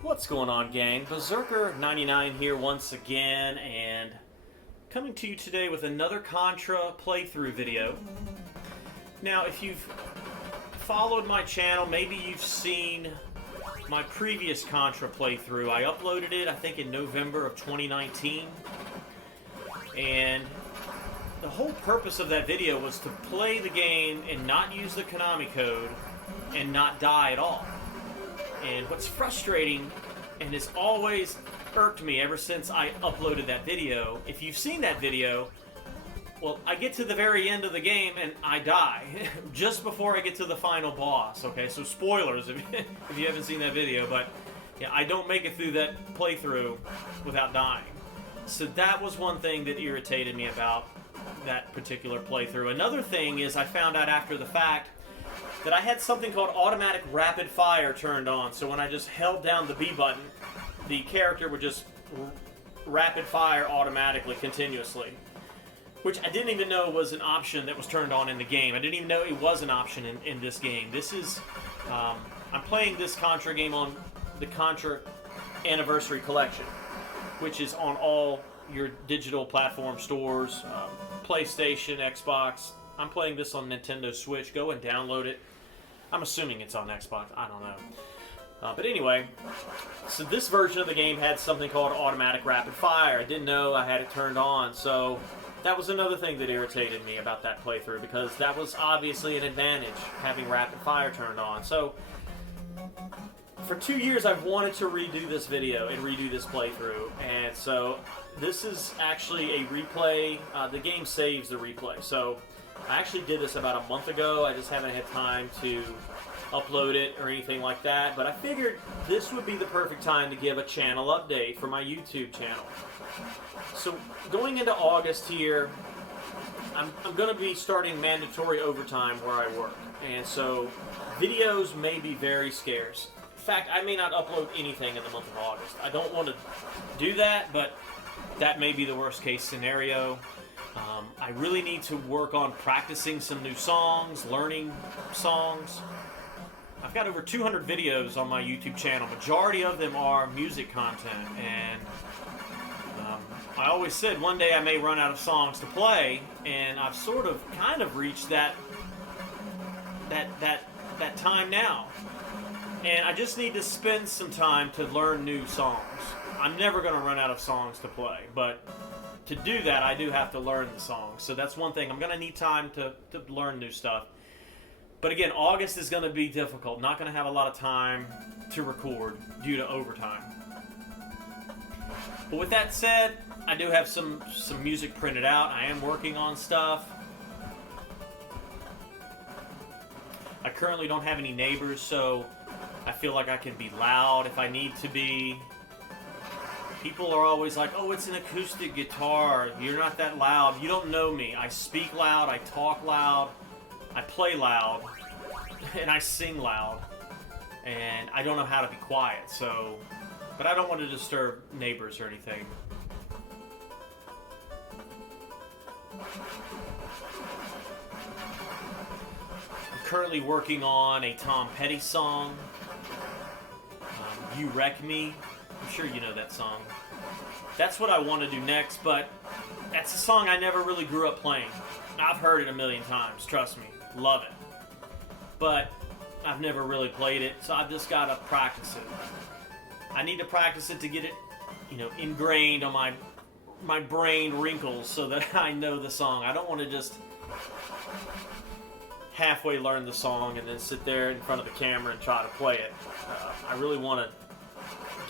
What's going on, gang? Berserker99 here once again, and coming to you today with another Contra playthrough video. Now, if you've followed my channel, maybe you've seen my previous Contra playthrough. I uploaded it, I think, in November of 2019, and the whole purpose of that video was to play the game and not use the Konami code and not die at all. And what's frustrating, and has always irked me ever since I uploaded that video, if you've seen that video, well, I get to the very end of the game and I die just before I get to the final boss. Okay, so spoilers if you haven't seen that video, but yeah, I don't make it through that playthrough without dying. So that was one thing that irritated me about that particular playthrough. Another thing is I found out after the fact that I had something called automatic rapid fire turned on. So when I just held down the B button, the character would just rapid fire automatically, continuously. Which I didn't even know was an option that was turned on in the game. I didn't even know it was an option in this game. This is, I'm playing this Contra game on the Contra Anniversary Collection, which is on all your digital platform stores, PlayStation, Xbox. I'm playing this on Nintendo Switch. Go and download it. I'm assuming it's on Xbox. I don't know. But anyway, so this version of the game had something called automatic rapid fire. I didn't know I had it turned on. So that was another thing that irritated me about that playthrough, because that was obviously an advantage, having rapid fire turned on. So for 2 years I've wanted to redo this video and redo this playthrough. And so this is actually a replay. The game saves the replay. So I actually did this about a month ago. I just haven't had time to upload it or anything like that. But I figured this would be the perfect time to give a channel update for my YouTube channel. So going into August here, I'm going to be starting mandatory overtime where I work. And so videos may be very scarce. In fact, I may not upload anything in the month of August. I don't want to do that, but that may be the worst case scenario. I really need to work on practicing some new songs, learning songs. I've got over 200 videos on my YouTube channel. Majority of them are music content, and I always said one day I may run out of songs to play, and I've sort of kind of reached that time now. And I just need to spend some time to learn new songs. I'm never going to run out of songs to play, but to do that, I do have to learn the songs. So that's one thing. I'm going to need time to learn new stuff. But again, August is going to be difficult. Not going to have a lot of time to record due to overtime. But with that said, I do have some music printed out. I am working on stuff. I currently don't have any neighbors, so I feel like I can be loud if I need to be. People are always like, oh, it's an acoustic guitar. You're not that loud. You don't know me. I speak loud. I talk loud. I play loud. And I sing loud. And I don't know how to be quiet. So, but I don't want to disturb neighbors or anything. I'm currently working on a Tom Petty song. You Wreck Me. I'm sure you know that song. That's what I want to do next, but that's a song I never really grew up playing. I've heard it a million times, trust me. Love it. But I've never really played it, so I've just got to practice it. I need to practice it to get it, ingrained on my brain wrinkles so that I know the song. I don't want to just halfway learn the song and then sit there in front of the camera and try to play it. I really want to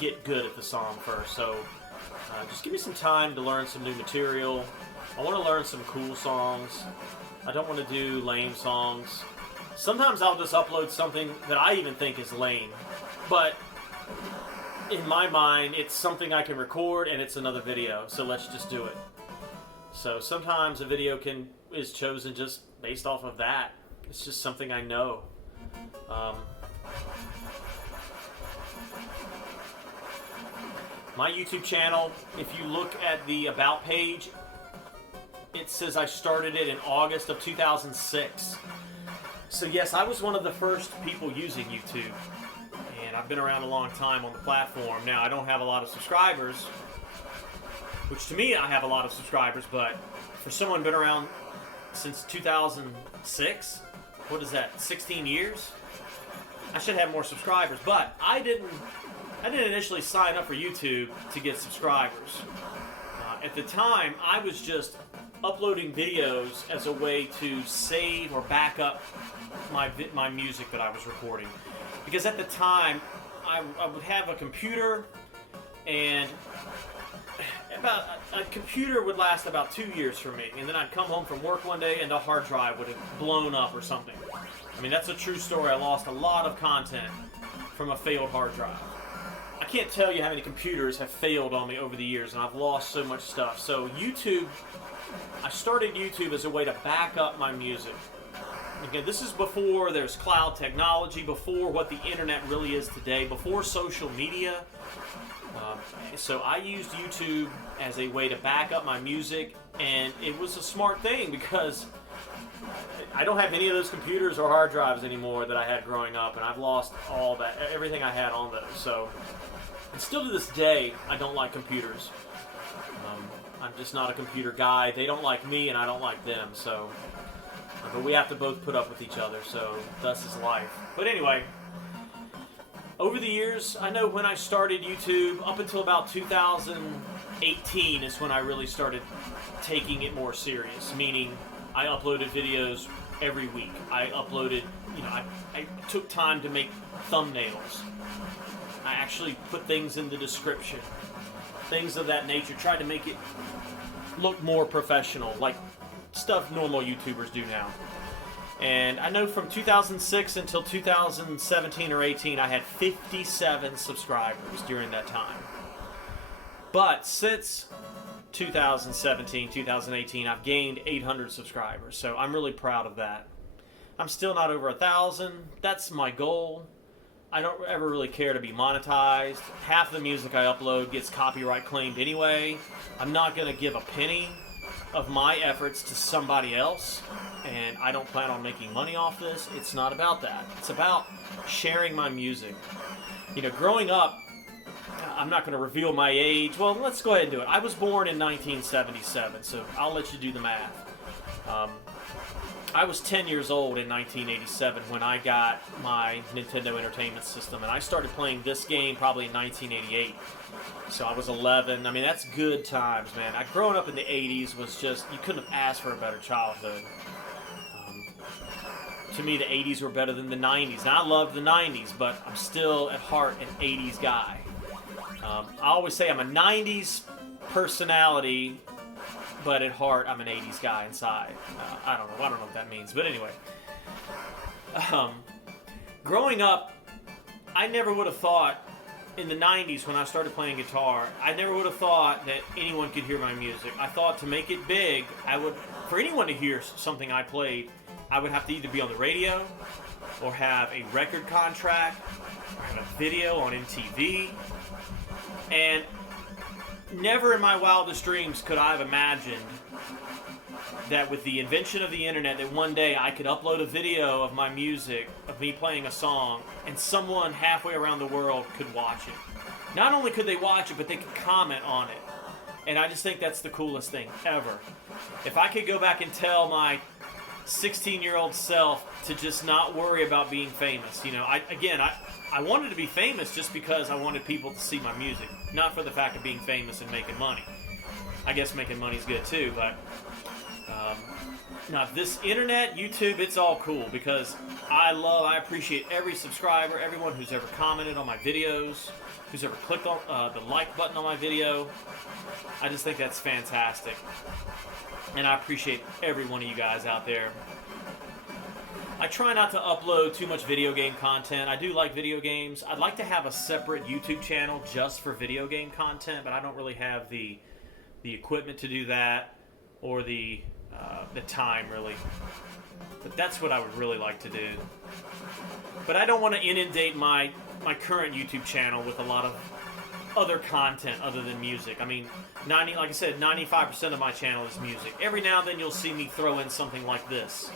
get good at the song first, so just give me some time to learn some new material. I want to learn some cool songs. I don't want to do lame songs. Sometimes I'll just upload something that I even think is lame, but in my mind it's something I can record and it's another video, so let's just do it. So sometimes a video is chosen just based off of that. It's just something I know. My YouTube channel, if you look at the About page, it says I started it in August of 2006. So yes, I was one of the first people using YouTube. And I've been around a long time on the platform. Now, I don't have a lot of subscribers, which to me, I have a lot of subscribers, but for someone been around since 2006, what is that, 16 years? I should have more subscribers, but I didn't initially sign up for YouTube to get subscribers. At the time, I was just uploading videos as a way to save or back up my music that I was recording. Because at the time, I would have a computer, and a computer would last about 2 years for me. And then I'd come home from work one day and the hard drive would have blown up or something. I mean, that's a true story. I lost a lot of content from a failed hard drive. I can't tell you how many computers have failed on me over the years, and I've lost so much stuff. So YouTube, I started YouTube as a way to back up my music. Again, this is before there's cloud technology, before what the internet really is today, before social media. So I used YouTube as a way to back up my music, and it was a smart thing because I don't have any of those computers or hard drives anymore that I had growing up, and I've lost all that, everything I had on those. So, and still to this day, I don't like computers. I'm just not a computer guy. They don't like me, and I don't like them. So, but we have to both put up with each other. So, thus is life. But anyway, over the years, I know when I started YouTube, up until about 2018 is when I really started taking it more serious, meaning I uploaded videos every week. I uploaded, I took time to make thumbnails. I actually put things in the description, things of that nature, tried to make it look more professional, like stuff normal YouTubers do now. And I know from 2006 until 2017 or 18, I had 57 subscribers during that time. But since 2017, 2018, I've gained 800 subscribers, so I'm really proud of that. I'm still not over 1,000. That's my goal. I don't ever really care to be monetized. Half the music I upload gets copyright claimed anyway. I'm not going to give a penny of my efforts to somebody else, and I don't plan on making money off this. It's not about that. It's about sharing my music. Growing up, I'm not going to reveal my age. Well, let's go ahead and do it. I was born in 1977, so I'll let you do the math. I was 10 years old in 1987 when I got my Nintendo Entertainment System, and I started playing this game probably in 1988. So I was 11. I mean, that's good times, man. Growing up in the 80s was just, you couldn't have asked for a better childhood. To me, the 80s were better than the 90s. And I loved the 90s, but I'm still at heart an 80s guy. I always say I'm a 90s personality, but at heart I'm an 80s guy inside. I don't know what that means, but anyway. Growing up, I never would have thought, in the 90s when I started playing guitar, I never would have thought that anyone could hear my music. I thought to make it big, for anyone to hear something I played, I would have to either be on the radio, or have a record contract, or have a video on MTV. And never in my wildest dreams could I have imagined that with the invention of the internet, that one day I could upload a video of my music, of me playing a song, and someone halfway around the world could watch it. Not only could they watch it, but they could comment on it. And I just think that's the coolest thing ever. If I could go back and tell my 16-year-old self to just not worry about being famous. I wanted to be famous just because I wanted people to see my music, not for the fact of being famous and making money. I guess making money is good too, but now this internet, YouTube, it's all cool because I appreciate every subscriber, everyone who's ever commented on my videos, who's ever clicked on the like button on my video. I just think that's fantastic. And I appreciate every one of you guys out there. I try not to upload too much video game content. I do like video games. I'd like to have a separate YouTube channel just for video game content, but I don't really have the equipment to do that or the time, really. But that's what I would really like to do. But I don't want to inundate my current YouTube channel with a lot of other content other than music. I mean, like I said, 95% of my channel is music. Every now and then you'll see me throw in something like this.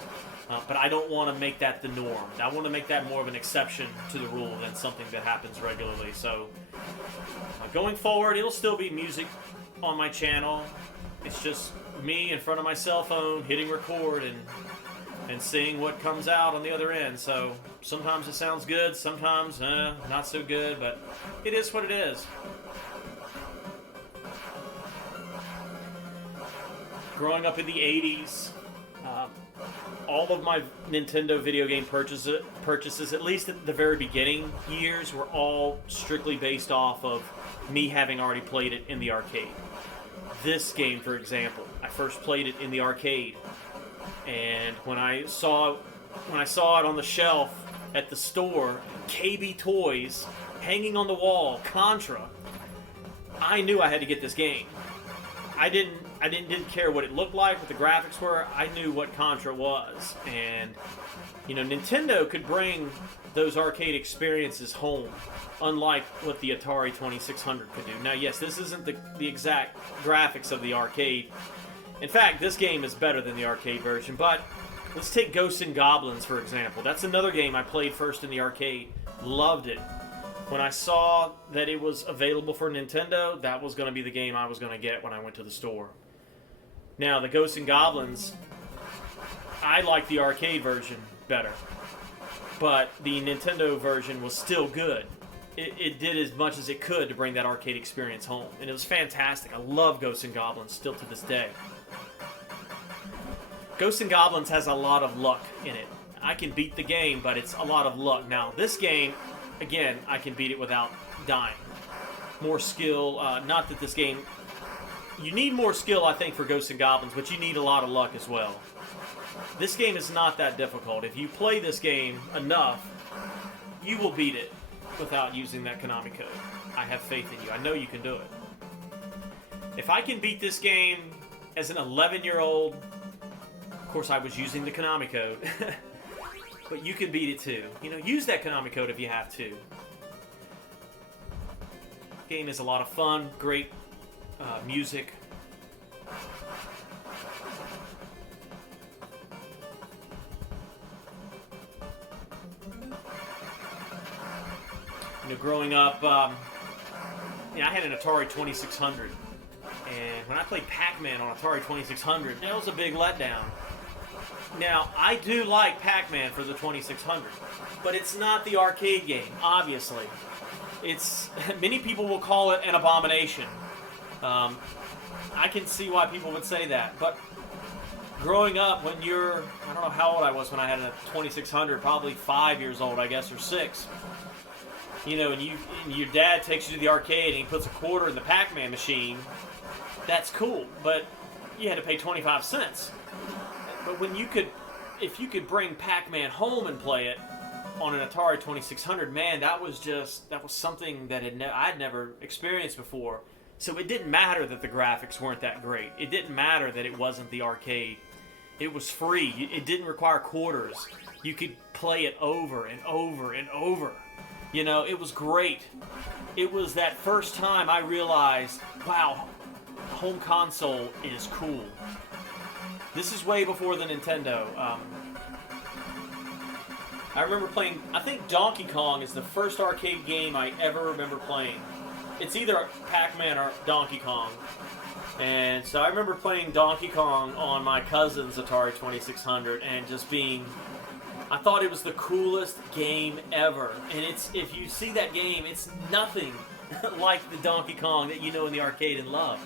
But I don't want to make that the norm. I want to make that more of an exception to the rule than something that happens regularly. So going forward, it'll still be music on my channel. It's just me in front of my cell phone hitting record and seeing what comes out on the other end. So sometimes it sounds good, sometimes not so good, but it is what it is. Growing up in the 80s, all of my Nintendo video game purchases, at least at the very beginning years, were all strictly based off of me having already played it in the arcade. This game, for example, I first played it in the arcade, and when I saw it on the shelf at the store, KB Toys, hanging on the wall, Contra, I knew I had to get this game. I didn't care what it looked like, what the graphics were. I knew what Contra was. And, Nintendo could bring those arcade experiences home, unlike what the Atari 2600 could do. Now, yes, this isn't the exact graphics of the arcade. In fact, this game is better than the arcade version, but let's take Ghosts and Goblins, for example. That's another game I played first in the arcade. Loved it. When I saw that it was available for Nintendo, that was going to be the game I was going to get when I went to the store. Now, the Ghosts and Goblins, I like the arcade version better, but the Nintendo version was still good. It did as much as it could to bring that arcade experience home, and it was fantastic. I love Ghosts and Goblins still to this day. Ghosts and Goblins has a lot of luck in it. I can beat the game, but it's a lot of luck. Now, this game, again, I can beat it without dying. More skill, not that this game... You need more skill, I think, for Ghosts and Goblins, but you need a lot of luck as well. This game is not that difficult. If you play this game enough, you will beat it without using that Konami code. I have faith in you. I know you can do it. If I can beat this game as an 11-year-old, of course I was using the Konami code, but you can beat it too. Use that Konami code if you have to. The game is a lot of fun, great music. Growing up, I had an Atari 2600, and when I played Pac-Man on Atari 2600, that was a big letdown. Now, I do like Pac-Man for the 2600, but it's not the arcade game, obviously. Many people will call it an abomination. I can see why people would say that, but growing up when I don't know how old I was when I had a 2600, probably 5 years old, I guess, or 6. And your dad takes you to the arcade and he puts a quarter in the Pac-Man machine. That's cool, but you had to pay 25 cents. But if you could bring Pac-Man home and play it on an Atari 2600, man, that was something that I'd never experienced before. So it didn't matter that the graphics weren't that great. It didn't matter that it wasn't the arcade. It was free. It didn't require quarters. You could play it over and over and over. It was great. It was that first time I realized, wow, home console is cool. This is way before the Nintendo. I remember playing, I think Donkey Kong is the first arcade game I ever remember playing. It's either Pac-Man or Donkey Kong. And so I remember playing Donkey Kong on my cousin's Atari 2600 and just I thought it was the coolest game ever. And if you see that game, it's nothing like the Donkey Kong that you know in the arcade and love.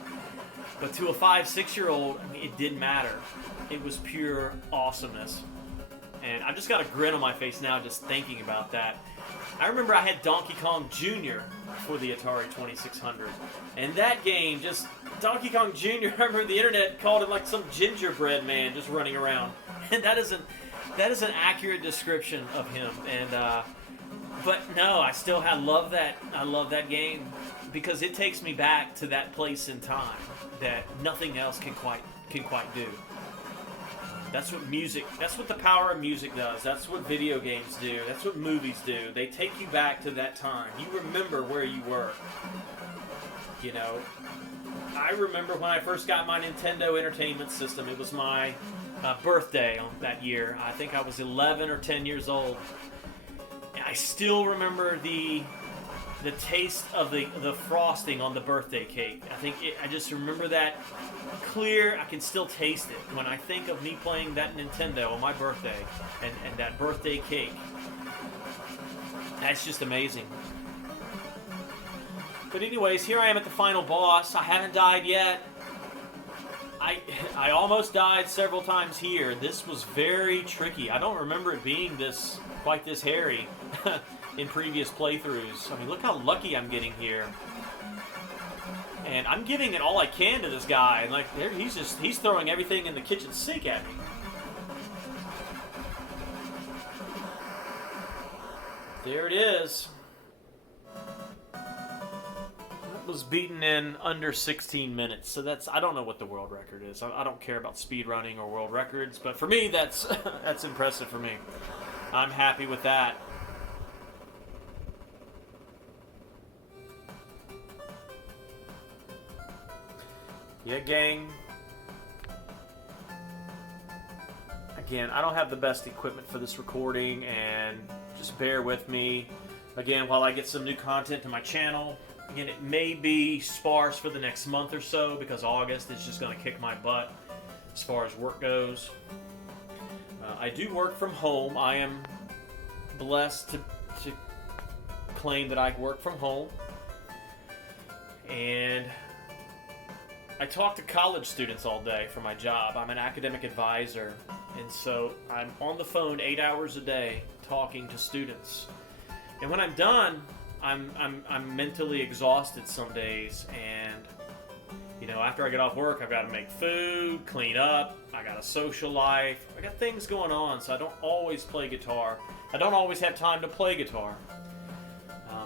But to a 5-6-year-old, it didn't matter. It was pure awesomeness. And I've just got a grin on my face now just thinking about that. I remember I had Donkey Kong Jr. for the Atari 2600. And that game, Donkey Kong Jr., I remember the internet called it like some gingerbread man just running around. And that is an accurate description of him. And but no, I love that. I love that game because it takes me back to that place in time that nothing else can quite do. That's what music, that's what the power of music does. That's what video games do. That's what movies do. They take you back to that time. You remember where you were. You know, I remember when I first got my Nintendo Entertainment System. It was my birthday on that year. I think I was 11 or 10 years old. And I still remember the taste of the frosting on the birthday cake. I just remember that clear. I can still taste it when I think of me playing that Nintendo on my birthday and that birthday cake. That's just amazing. But anyways, here I am at the final boss. I haven't died yet. I almost died several times here. This was very tricky. I don't remember it being quite this hairy in previous playthroughs. I mean, look how lucky I'm getting here. And I'm giving it all I can to this guy. And like, he's throwing everything in the kitchen sink at me. There it is. Was beaten in under 16 minutes, so I don't know what the world record is. I don't care about speed running or world records, but for me that's impressive for me. I'm happy with that. Yeah, gang. Again, I don't have the best equipment for this recording, and just bear with me. Again, while I get some new content to my channel. Again, it may be sparse for the next month or so because August is just going to kick my butt as far as work goes. I do work from home. I am blessed to claim that I work from home. And I talk to college students all day for my job. I'm an academic advisor. And so I'm on the phone 8 hours a day talking to students. And when I'm done, I'm mentally exhausted some days, and you know, after I get off work, I've got to make food, clean up, I got a social life, I got things going on, so I don't always play guitar. I don't always have time to play guitar.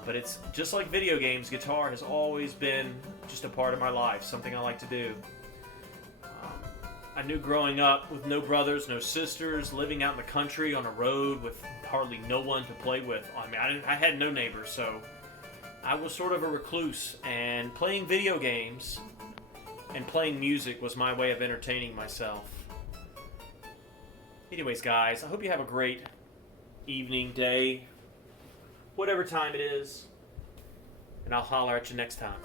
But it's just like video games, guitar has always been just a part of my life, something I like to do. I knew growing up with no brothers, no sisters, living out in the country on a road with hardly no one to play with. I mean, I had no neighbors, so I was sort of a recluse, and playing video games and playing music was my way of entertaining myself. Anyways, guys, I hope you have a great evening, day, whatever time it is, and I'll holler at you next time.